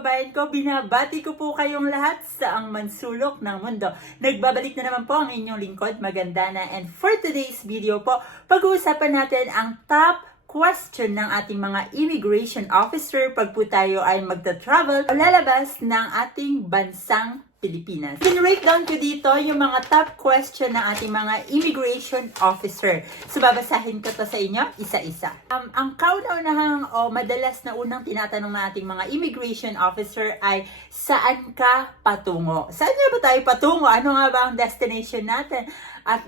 kababayan ko, binabati ko po kayong lahat sa ang mansulok ng mundo. Nagbabalik na naman po ang inyong lingkod, Magandana. And for today's video po, pag-uusapan natin ang top question ng ating mga immigration officer pag po tayo ay magta-travel o lalabas ng ating bansang Pilipinas. Pinrate down ko dito yung mga top question ng ating mga immigration officer. So, babasahin ko to sa inyo isa-isa. Ang kauna-unahang o madalas na unang tinatanong ng ating mga immigration officer ay, saan ka patungo? Saan nga ba tayo patungo? Ano nga ba ang destination natin? At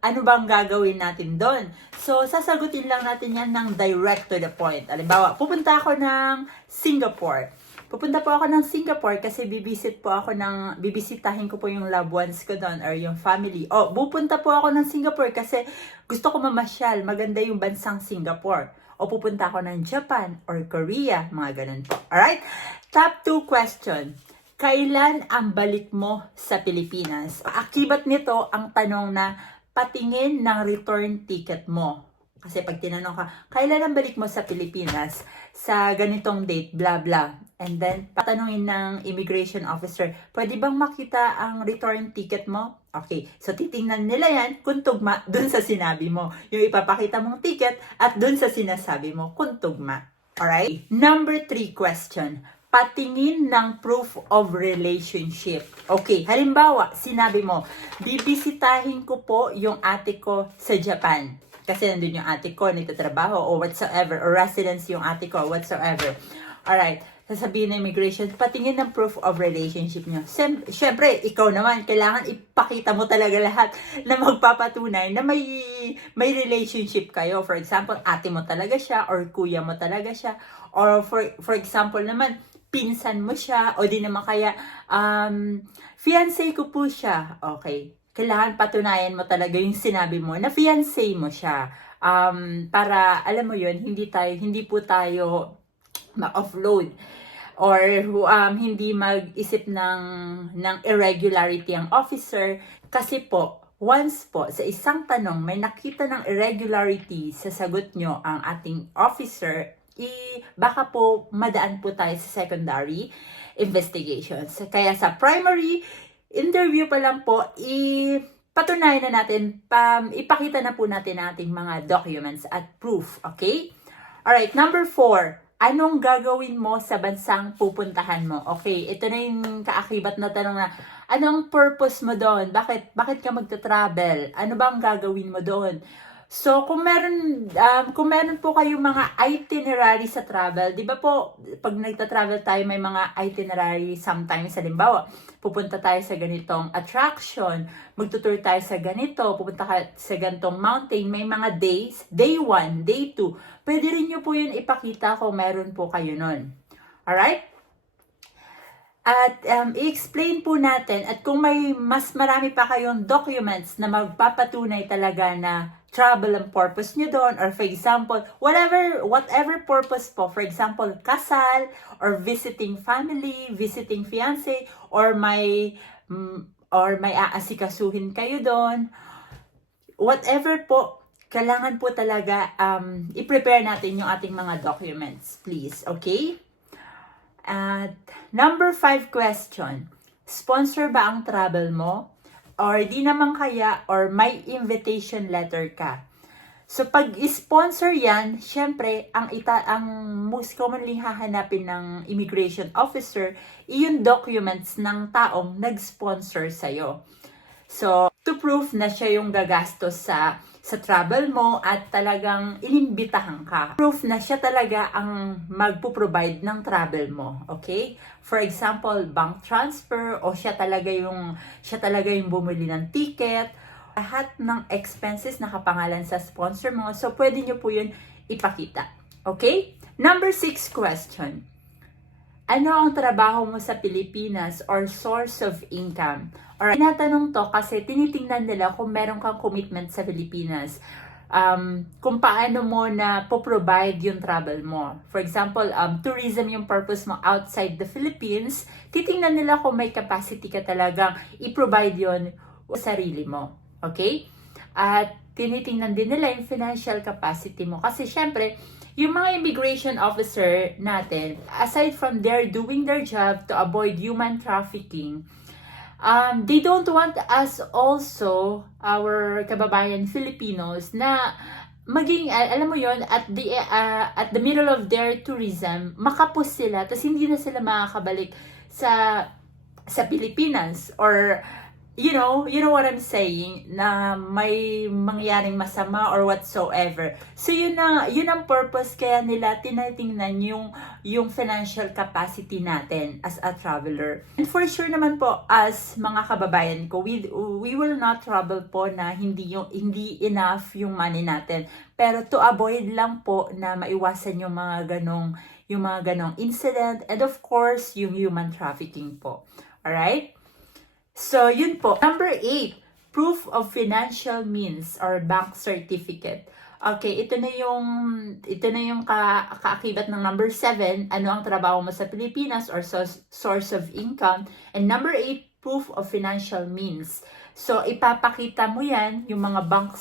ano bang gagawin natin doon? So, sasagutin lang natin yan ng direct to the point. Halimbawa, pupunta ako ng Singapore. Pupunta po ako ng Singapore kasi bibisitahin ko po yung loved ones ko doon or yung family. O, pupunta po ako ng Singapore kasi gusto ko mamasyal. Maganda yung bansang Singapore. O, pupunta ako ng Japan or Korea. Mga ganun po. Alright? Top 2 question. Kailan ang balik mo sa Pilipinas? Akibat nito ang tanong na patingin ng return ticket mo. Kasi pag tinanong ka, kailan ang balik mo sa Pilipinas? Sa ganitong date, blah blah. And then, patanungin ng immigration officer, pwede bang makita ang return ticket mo? Okay, so titingnan nila yan kung tugma dun sa sinabi mo. Yung ipapakita mong ticket at dun sa sinasabi mo kung tugma. Alright? Number 3 question. Patingin ng proof of relationship. Okay, halimbawa, sinabi mo, bibisitahin ko po yung ate ko sa Japan. Kasi nandun yung ate ko, nagtatrabaho o whatsoever, or residence yung ate ko, whatsoever. Alright, sasabihin ng immigration, patingin ng proof of relationship nyo. Siyempre, ikaw naman, kailangan ipakita mo talaga lahat na magpapatunay na may relationship kayo. For example, ate mo talaga siya, or kuya mo talaga siya, or for example naman, pinsan mo siya, o di naman kaya, fiancé ko po siya. Okay. Kailangan patunayan mo talaga yung sinabi mo na fiancé mo siya. Para, alam mo yun, hindi po tayo ma-offload or hindi mag-isip ng irregularity ang officer. Kasi po, once po, sa isang tanong, may nakita ng irregularity sa sagot nyo ang ating officer, baka po madaan po tayo sa secondary investigations. Kaya sa primary interview pa lang po, patunayan na natin, ipakita na po natin ating mga documents at proof, okay? Alright, number 4, anong gagawin mo sa bansang pupuntahan mo? Okay, ito na yung kaakibat na tanong na, anong purpose mo doon? Bakit ka magta-travel? Ano bang gagawin mo doon? So, kung meron po kayong mga itinerary sa travel, di ba po, pag nagta-travel tayo, may mga itinerary sometimes, halimbawa, pupunta tayo sa ganitong attraction, magtutour tayo sa ganito, pupunta ka sa ganitong mountain, may mga days, day 1, day 2, pwede rin nyo po yun ipakita kung meron po kayo nun. Alright? At i-explain po natin at kung may mas marami pa kayong documents na magpapatunay talaga na travel ang purpose nyo doon, or for example, whatever purpose po, for example, kasal, or visiting family, visiting fiancé, or may aasikasuhin kayo doon, whatever po, kailangan po talaga i-prepare natin yung ating mga documents, please, okay? At number 5 question, sponsor ba ang travel mo? Or di naman kaya, or may invitation letter ka? So, pag sponsor yan, syempre, ang most commonly hahanapin ng immigration officer, yung documents ng taong nag-sponsor sa'yo. So, to prove na siya yung gagastos sa travel mo at talagang inimbitahan ka. Proof na siya talaga ang magpo-provide ng travel mo, okay? For example, bank transfer o siya talaga yung bumili ng ticket. Lahat ng expenses nakapangalan sa sponsor mo. So, pwede nyo po yun ipakita. Okay? Number 6 question. Ano ang trabaho mo sa Pilipinas or source of income? Alright, tinatanong to kasi tinitingnan nila kung meron kang commitment sa Pilipinas. Kung paano mo na po-provide yung travel mo. For example, tourism yung purpose mo outside the Philippines, titingnan nila kung may capacity ka talagang i-provide yon sa sarili mo. Okay? At tinitingnan din nila yung financial capacity mo. Kasi syempre, yung mga immigration officer natin, aside from their doing their job to avoid human trafficking, they don't want us also, our kababayan Filipinos, na maging, alam mo yon, at the middle of their tourism, makapos sila, tapos hindi na sila makakabalik sa Pilipinas, or you know what I'm saying, na may mangyaring masama or whatsoever. So yun ang purpose kaya nila tinatingnan yung financial capacity natin as a traveler. And for sure naman po, as mga kababayan ko, we will not travel po na hindi enough yung money natin. Pero to avoid lang po na maiwasan yung mga ganong incident, and of course yung human trafficking po. Alright? So, yun po. Number 8, proof of financial means or bank certificate. Okay, ito na yung kaakibat ng number 7, ano ang trabaho mo sa Pilipinas or source of income. And number 8, proof of financial means. So, ipapakita mo yan, yung mga bank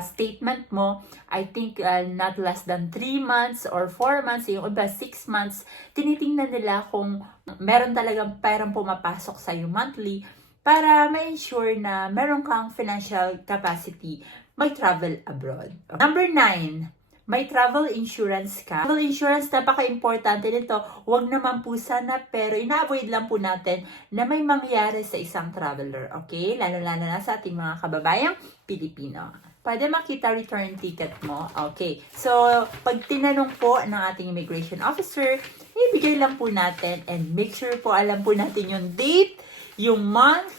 statement mo, I think not less than 3 months or 4 months, yung iba 6 months, tinitingnan nila kung meron talagang perang pumapasok sa iyo monthly para ma-ensure na meron kang financial capacity mag-travel abroad. Number 9, may travel insurance ka. Travel insurance, napaka-importante nito. Huwag naman po sana, pero ina-avoid lang po natin na may mangyari sa isang traveler. Okay? Lalo-lalo na sa ating mga kababayang Pilipino. Pwede makita return ticket mo. Okay. So, pag tinanong po ng ating immigration officer, ibigay lang po natin, and make sure po alam po natin yung date, yung month,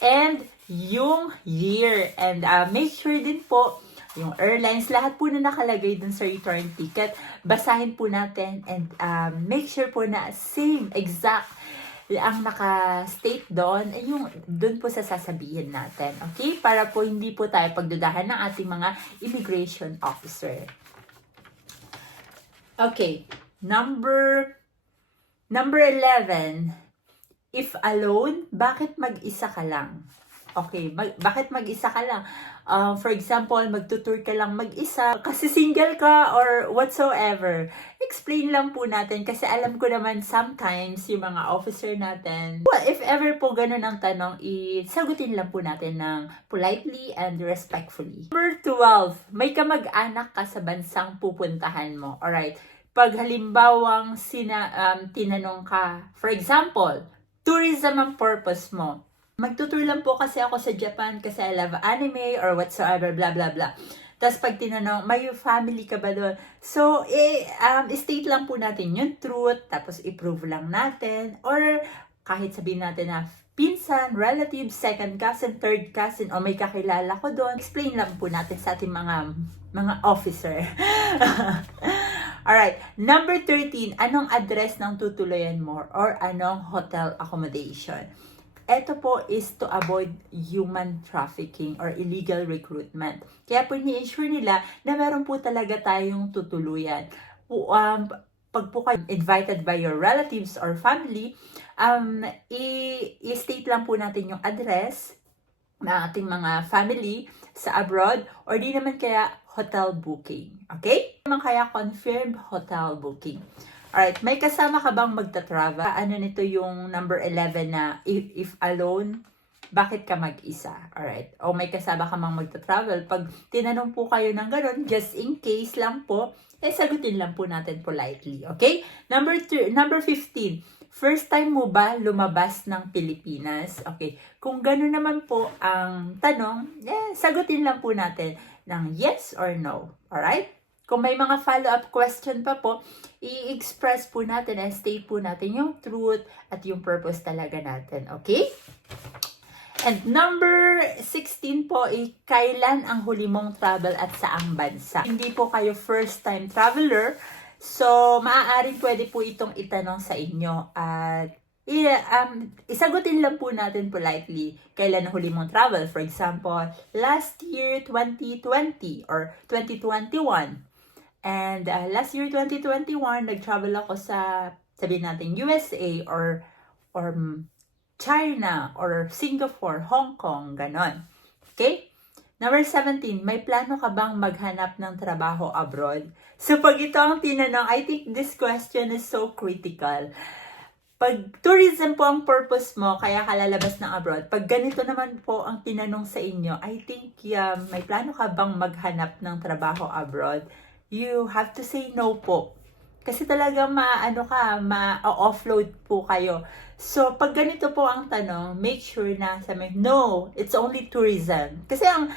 and yung year. And make sure din po yung airlines, lahat po na nakalagay dun sa return ticket, basahin po natin, and make sure po na same, exact ang naka-state doon, yung doon po sa sasabihin natin. Okay? Para po hindi po tayo pagdudahan ng ating mga immigration officer. Okay. Number 11, if alone, bakit mag-isa ka lang? Okay, bakit mag-isa ka lang? For example, magtutour ka lang mag-isa, kasi single ka or whatsoever. Explain lang po natin, kasi alam ko naman sometimes yung mga officer natin, well, if ever po ganun ang tanong, isagutin lang po natin ng politely and respectfully. Number 12, may kamag-anak ka sa bansang pupuntahan mo. Alright, pag halimbawang tinanong ka, for example, tourism ang purpose mo. Magtutour lang po kasi ako sa Japan kasi I love anime or whatsoever, blah blah blah. Tapos pag tinanong, may family ka ba doon? So, state lang po natin yung truth, tapos i-prove lang natin. Or kahit sabihin natin na pinsan, relative, second cousin, third cousin, o may kakilala ko doon, explain lang po natin sa ating mga officer. Alright, number 13, anong address ng tutuluyan mo or anong hotel accommodation? Ito po is to avoid human trafficking or illegal recruitment. Kaya po ni-ensure nila na meron po talaga tayong tutuluyan. Pag po kayo invited by your relatives or family, i-state lang po natin yung address ng ating mga family sa abroad, or di naman kaya hotel booking. Okay? Naman kaya confirmed hotel booking. Alright, may kasama ka bang magta-travel? Ano nito yung number 11 na if alone, bakit ka mag-isa? Alright, o may kasama ka bang magta-travel? Pag tinanong po kayo ng ganun, just in case lang po, sagutin lang po natin politely. Okay? Number 15, first time mo ba lumabas ng Pilipinas? Okay, kung ganun naman po ang tanong, sagutin lang po natin ng yes or no. Alright? Kung may mga follow-up question pa po, i-express po natin, state po natin yung truth at yung purpose talaga natin. Okay? And number 16 po, kailan ang huli mong travel at saang bansa? Hindi po kayo first-time traveler, so maaaring pwede po itong itanong sa inyo. At isagutin lang po natin politely kailan ang huli mong travel. For example, last year 2020 or 2021. And last year, 2021, nag-travel ako sa, sabihin natin, USA or China or Singapore, Hong Kong, ganon. Okay? Number 17, may plano ka bang maghanap ng trabaho abroad? So pag ito ang tinanong, I think this question is so critical. Pag tourism po ang purpose mo, kaya ka lalabas ng abroad. Pag ganito naman po ang tinanong sa inyo, I think may plano ka bang maghanap ng trabaho abroad? You have to say no po. Kasi talaga ma-offload po kayo. So, pag ganito po ang tanong, make sure na sabi, no, it's only tourism. Kasi ang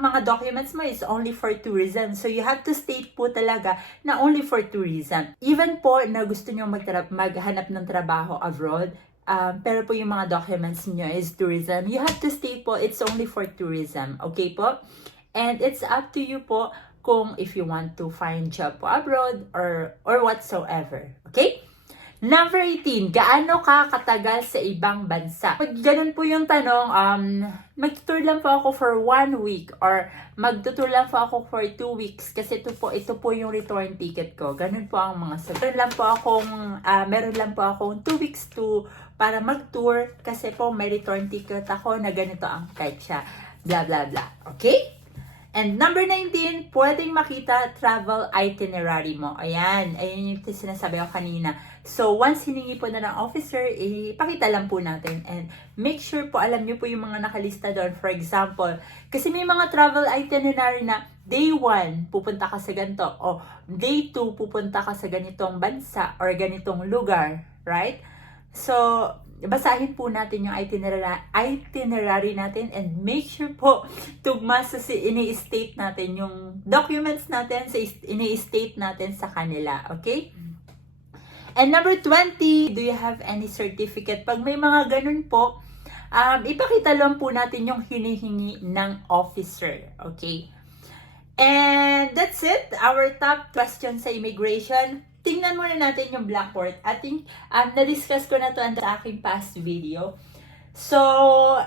mga documents mo is only for tourism. So, you have to state po talaga na only for tourism. Even po na gusto nyo maghanap ng trabaho abroad, pero po yung mga documents nyo is tourism, you have to state po it's only for tourism. Okay po? And it's up to you po kung if you want to find job po abroad or whatsoever. Okay? Number 18, gaano ka katagal sa ibang bansa? Pag ganun po yung tanong, magtutur lang po ako for 1 week or magtutur lang po ako for 2 weeks kasi ito po yung return ticket ko. Ganun po ang mga sagot. Meron lang po akong 2 weeks para mag-tour kasi po may return ticket ako na ganito ang petsa. Blah, blah, blah. Okay? And number 19, pwedeng makita travel itinerary mo. Ayan yung sinasabi ko kanina. So, once hiningi po na ng officer, ipakita lang po natin. And make sure po, alam nyo po yung mga nakalista doon. For example, kasi may mga travel itinerary na day 1, pupunta ka sa ganito. O day 2, pupunta ka sa ganitong bansa or ganitong lugar. Right? So, basahin po natin yung itinerary natin and make sure po tugma sa ini-state natin yung documents natin, ini-state natin sa kanila. Okay? And number 20, do you have any certificate? Pag may mga ganun po, ipakita lang po natin yung hinihingi ng officer. Okay? And that's it. Our top question sa immigration. Tingnan muna natin yung Blackboard. I think na-discuss ko na to sa aking past video. So,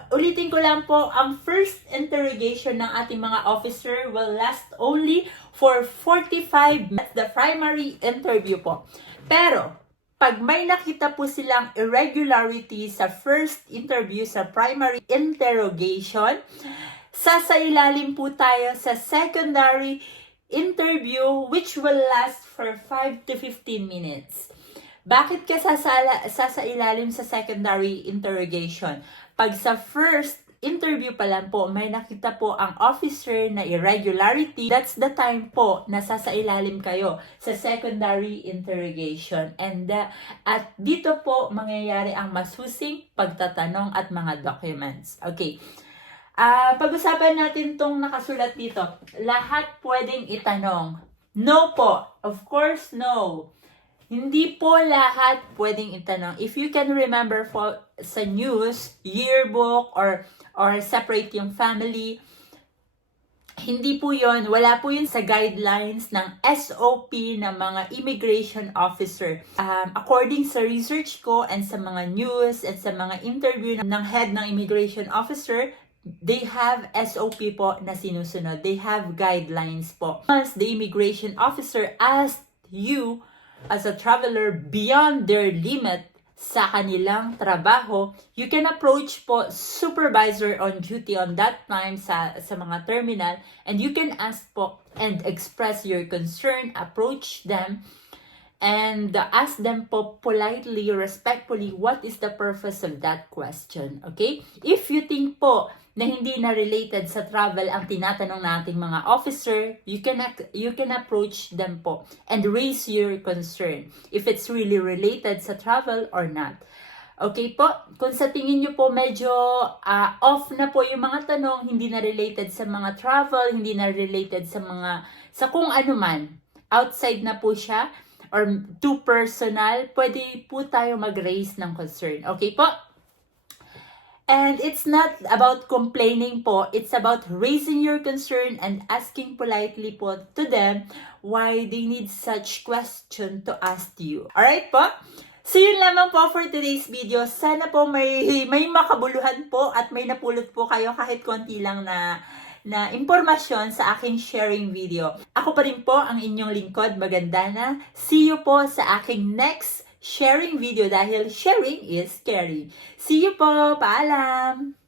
ulitin ko lang po, ang first interrogation ng ating mga officer will last only for 45 minutes. The primary interview po. Pero, pag may nakita po silang irregularity sa first interview, sa primary interrogation, sasailalim po tayo sa secondary interview which will last for 5 to 15 minutes. Bakit ka sasailalim sa secondary interrogation? Pag sa first interview pa lang po, may nakita po ang officer na irregularity, that's the time po na sasailalim kayo sa secondary interrogation. And at dito po mangyayari ang masusing pagtatanong at mga documents. Okay. Pag-usapan natin tong nakasulat dito. Lahat pwedeng itanong. No po. Of course, no. Hindi po lahat pwedeng itanong. If you can remember po sa news, yearbook, or separate yung family, hindi po yun, wala po yun sa guidelines ng SOP ng mga immigration officer. According sa research ko and sa mga news and sa mga interview ng head ng immigration officer, they have SOP po na sinusunod. They have guidelines po. Once the immigration officer asked you as a traveler beyond their limit sa kanilang trabaho, you can approach po supervisor on duty on that time sa mga terminal, and you can ask po and express your concern, approach them, and ask them po politely, respectfully, what is the purpose of that question. Okay? If you think po na hindi na related sa travel ang tinatanong nating mga officer, you can approach them po and raise your concern if it's really related sa travel or not. Okay po? Kung sa tingin nyo po medyo off na po yung mga tanong, hindi na related sa mga travel, hindi na related sa kung ano man, outside na po siya, or too personal, pwede po tayo mag-raise ng concern. Okay po? And it's not about complaining po, it's about raising your concern and asking politely po to them why they need such question to ask you. Alright po? So yun lamang po for today's video. Sana po may makabuluhan po at may napulot po kayo kahit konti lang na impormasyon sa aking sharing video. Ako pa rin po ang inyong lingkod, Magandana. See you po sa aking next sharing video dahil sharing is caring. See you po! Paalam!